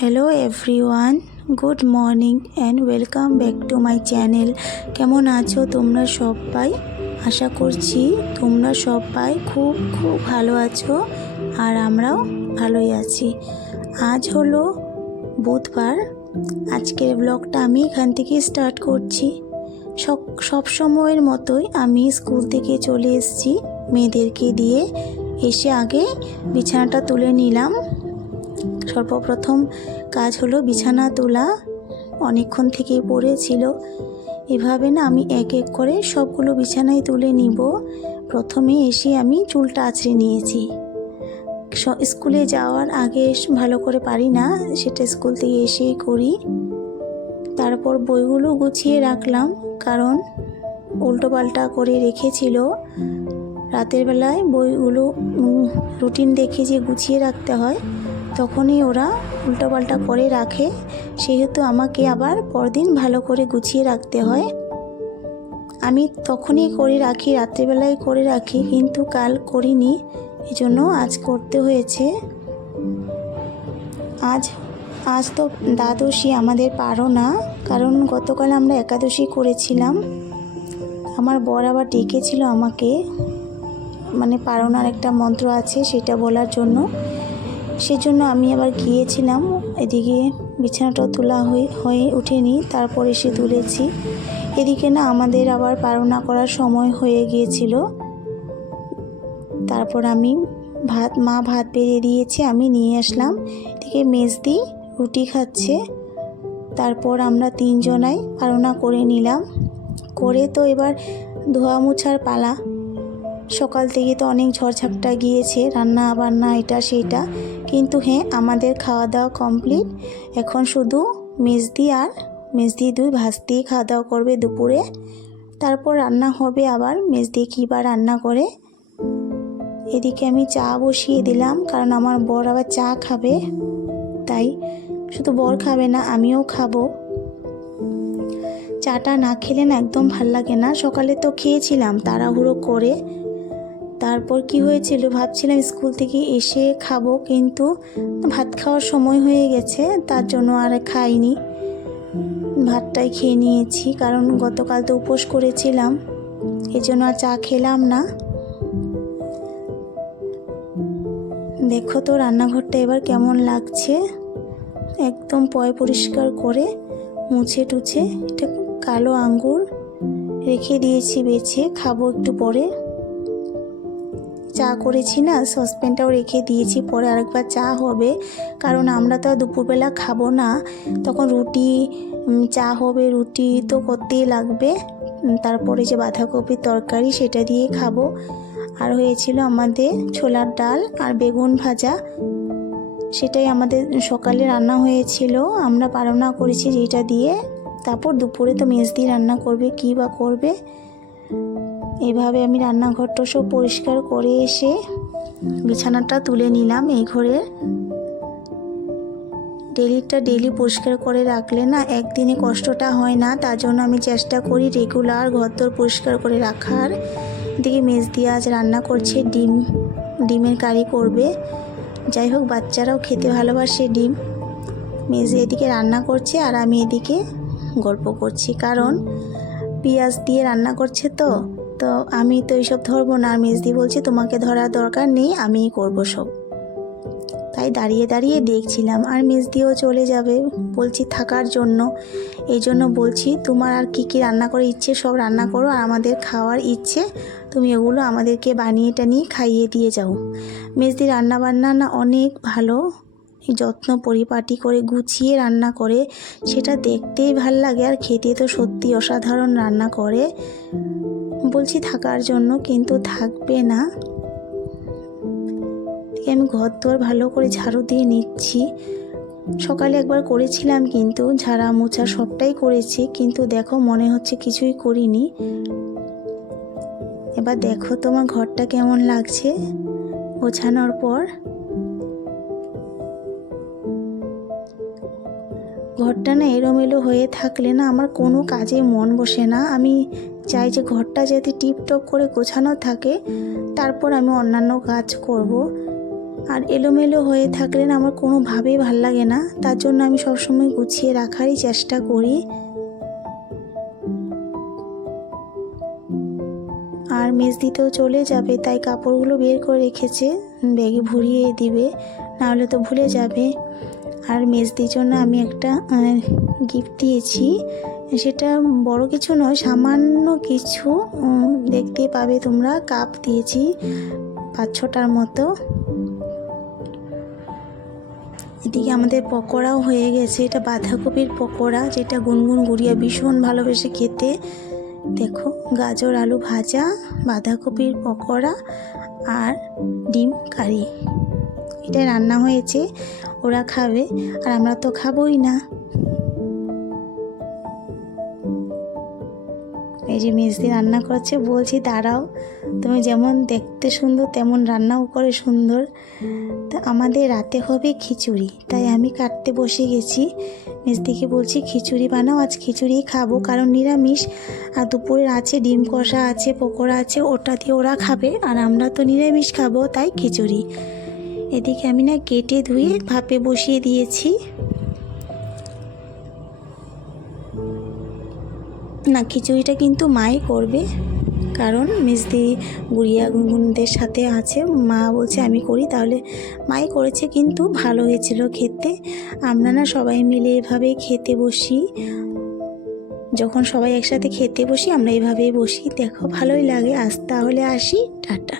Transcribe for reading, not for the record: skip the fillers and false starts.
Hello everyone, good morning and welcome back to my channel. কেমন আছো তোমরা সবাই? আশা করছি তোমরা সবাই খুব ভালো আছো আর আমরাও ভালোই আছি। আজ হলো বুধবার। আজকের ব্লগটা আমি এখান থেকে স্টার্ট করছি। সব সময়ের মতোই আমি স্কুল থেকে চলে এসেছি মেয়েদেরকে দিয়ে। এসে আগে বিছানাটা তুলে নিলাম। সর্বপ্রথম কাজ হলো বিছানা তোলা। অনেকক্ষণ থেকেই পড়েছিল। এভাবে না আমি এক এক করে সবগুলো বিছানায় তুলে নিব। প্রথমে এসে আমি চুলটা আঁচড়ে নিয়েছি। স্কুলে যাওয়ার আগে ভালো করে পারি না, সেটা স্কুল থেকে এসেই করি। তারপর বইগুলো গুছিয়ে রাখলাম, কারণ উল্টোপাল্টা করে রেখেছিল। রাতের বেলায় বইগুলো রুটিন দেখে যে গুছিয়ে রাখতে হয়, তখনই ওরা উল্টোপাল্টা করে রাখে। সেহেতু আমাকে আবার পরদিন ভালো করে গুছিয়ে রাখতে হয়। আমি তখনই করে রাখি, রাত্রিবেলায় করে রাখি, কিন্তু কাল করিনি, এজন্য আজ করতে হয়েছে। আজ তো দ্বাদশী, আমাদের পারো না, কারণ গতকাল আমরা একাদশী করেছিলাম। আমার বর আবার ডেকেছিল আমাকে, মানে পারনার একটা মন্ত্র আছে সেটা বলার জন্য। সেজন্য আমি আবার গিয়েছিলাম। এদিকে বিছানাটা তোলা হয়ে ওঠেনি, তারপর এসে তুলেছি। এদিকে না আমাদের আবার পারনা করার সময় হয়ে গিয়েছিল। তারপর আমি মা ভাত বেড়ে দিয়েছে, আমি নিয়ে আসলাম। এদিকে মেজদি রুটি খাচ্ছে। তারপর আমরা তিনজনাই পারনা করে নিলাম। করে তো এবার ধোয়া মোছার পালা। সকাল থেকে তো অনেক ঝড়ঝাপটা গিয়েছে, রান্না বান্না এটা সেটা, কিন্তু হ্যাঁ, আমাদের খাওয়া দাওয়া কমপ্লিট। এখন শুধু মেজদি দুই ভাস্তি খাওয়া দাওয়া করবে দুপুরে। তারপর রান্না হবে আবার, মেজদি কী বা রান্না করে। এদিকে আমি চা বসিয়ে দিলাম, কারণ আমার বর আবার চা খাবে। তাই শুধু বর খাবে না, আমিও খাবো। চাটা না খেলে না একদম ভাল লাগে না। সকালে তো খেয়েছিলাম তাড়াহুড়ো করে। তারপর কি হয়েছিল, ভাবছিলাম স্কুল থেকে এসে খাবো, কিন্তু ভাত খাওয়ার সময় হয়ে গেছে, তার জন্য আর খাইনি। ভাতটাই খেয়ে নিয়েছি, কারণ গতকাল তো উপোস করেছিলাম, এজন্য আর চা খেলাম না। দেখো তো রান্নাঘরটা এবার কেমন লাগছে, একদম পরিষ্কার করে মুছে টুছে। এটা কালো আঙ্গুর রেখে দিয়েছি বেছে, খাবো একটু পরে। চা করেছি না, সসপ্যানটাও রেখে দিয়েছি, পরে আরেকবার চা হবে, কারণ আমরা তো দুপুরবেলা খাবো না। তখন চা হবে, রুটি তো করতেই লাগবে। তারপরে যে বাঁধাকপির তরকারি, সেটা দিয়ে খাবো। আর হয়েছিল আমাদের ছোলার ডাল আর বেগুন ভাজা, সেটাই আমাদের সকালে রান্না হয়েছিল। আমরা পারনা করেছি যেটা দিয়ে। তারপর দুপুরে তো মেজদি রান্না করবে, কী বা করবে। এভাবে আমি রান্নাঘরটা সব পরিষ্কার করে এসে বিছানাটা তুলে নিলাম। এই ঘরের ডেলি পরিষ্কার করে রাখলে না একদিনে কষ্টটা হয় না, তার জন্য আমি চেষ্টা করি রেগুলার ঘরদোর পরিষ্কার করে রাখার। এদিকে মেজদি আজ রান্না করছে ডিমের কারি করবে। যাই হোক, বাচ্চারাও খেতে ভালোবাসে ডিম। মেজদি এদিকে রান্না করছে আর আমি এদিকে গল্প করছি, কারণ পেঁয়াজ দিয়ে রান্না করছে তো আমি তো এইসব ধরবো না। আর মেজদি বলছে তোমাকে ধরার দরকার নেই, আমিই করবো সব। তাই দাঁড়িয়ে দেখছিলাম। আর মেজদিও চলে যাবে বলছি থাকার জন্য। এই জন্য বলছি তোমার আর কি রান্না করে ইচ্ছে সব রান্না করো, আর আমাদের খাওয়ার ইচ্ছে তুমি ওগুলো আমাদেরকে বানিয়ে টানিয়ে খাইয়ে দিয়ে যাও। মেজদি রান্না বান্না না অনেক ভালো, যত্ন পরিপাটি করে গুছিয়ে রান্না করে, সেটা দেখতেই ভাল লাগে, আর খেতে তো সত্যি অসাধারণ রান্না করে। বলছি থাকার জন্য, কিন্তু থাকবে না। আমি ঘর দোর ভালো করে ঝাড়ু দিয়ে নিচ্ছি। সকালে একবার করেছিলাম, কিন্তু ঝাড়া মোছা সবটাই করেছি, কিন্তু দেখো মনে হচ্ছে কিছুই করিনি। এবার দেখো তোমার ঘরটা কেমন লাগছে গোছানোর পর। ঘরটা না এলোমেলো হয়ে থাকলে না আমার কোনো কাজে মন বসে না। আমি চাই যে ঘরটা যাতে টিপটপ করে গোছানো থাকে, তারপর আমি অন্যান্য কাজ করব। আর এলোমেলো হয়ে থাকলে না আমার কোনোভাবেই ভাল লাগে না, তার জন্য আমি সবসময় গুছিয়ে রাখারই চেষ্টা করি। আর মেজদিতেও চলে যাবে, তাই কাপড়গুলো বের করে রেখেছে, ব্যাগে ভরিয়ে দিবে, নাহলে তো ভুলে যাবে। আর মেজদির জন্য আমি একটা গিফট দিয়েছি, সেটা বড় কিছু নয়, সামান্য কিছু, দেখতে পাবে তোমরা। কাপ দিয়েছি 5-6টার মতো। এদিকে আমাদের পকোড়াও হয়ে গেছে, এটা বাঁধাকপির পকোড়া, যেটা গুনগুন গুড়িয়া ভীষণ ভালোবেসে খেতে। দেখো, গাজর আলু ভাজা, বাঁধাকপির পকোড়া আর ডিম কারি, এটা রান্না হয়েছে, ওরা খাবে আর আমরা তো খাবোই না। এই যে মেজদি রান্না করছে, বলছি দাঁড়াও, তুমি যেমন দেখতে সুন্দর তেমন রান্নাও করে সুন্দর। তা আমাদের রাতে হবে খিচুড়ি, তাই আমি কাটতে বসে গেছি। মেজদিকে বলছি খিচুড়ি বানাও, আজ খিচুড়ি খাবো, কারণ নিরামিষ। আর দুপুরের আছে ডিম কষা আছে, পকোড়া আছে, ওটা দিয়ে ওরা খাবে, আর আমরা তো নিরামিষ খাবো, তাই খিচুড়ি। এদিকে আমি না কেটে ধুয়ে ভাপে বসিয়ে দিয়েছি। না, খিচুড়িটা কিন্তু মাই করবে, কারণ মেজদি গুড়িয়া গুনগুনদের সাথে আছে, মা বলছে আমি করি, তাহলে মাই করেছে, কিন্তু ভালো হয়েছিল খেতে। আমরা না সবাই মিলে এভাবেই খেতে বসি, যখন সবাই একসাথে খেতে বসি আমরা এভাবেই বসি। দেখো, ভালোই লাগে। আজ তাহলে আসি, টাটা।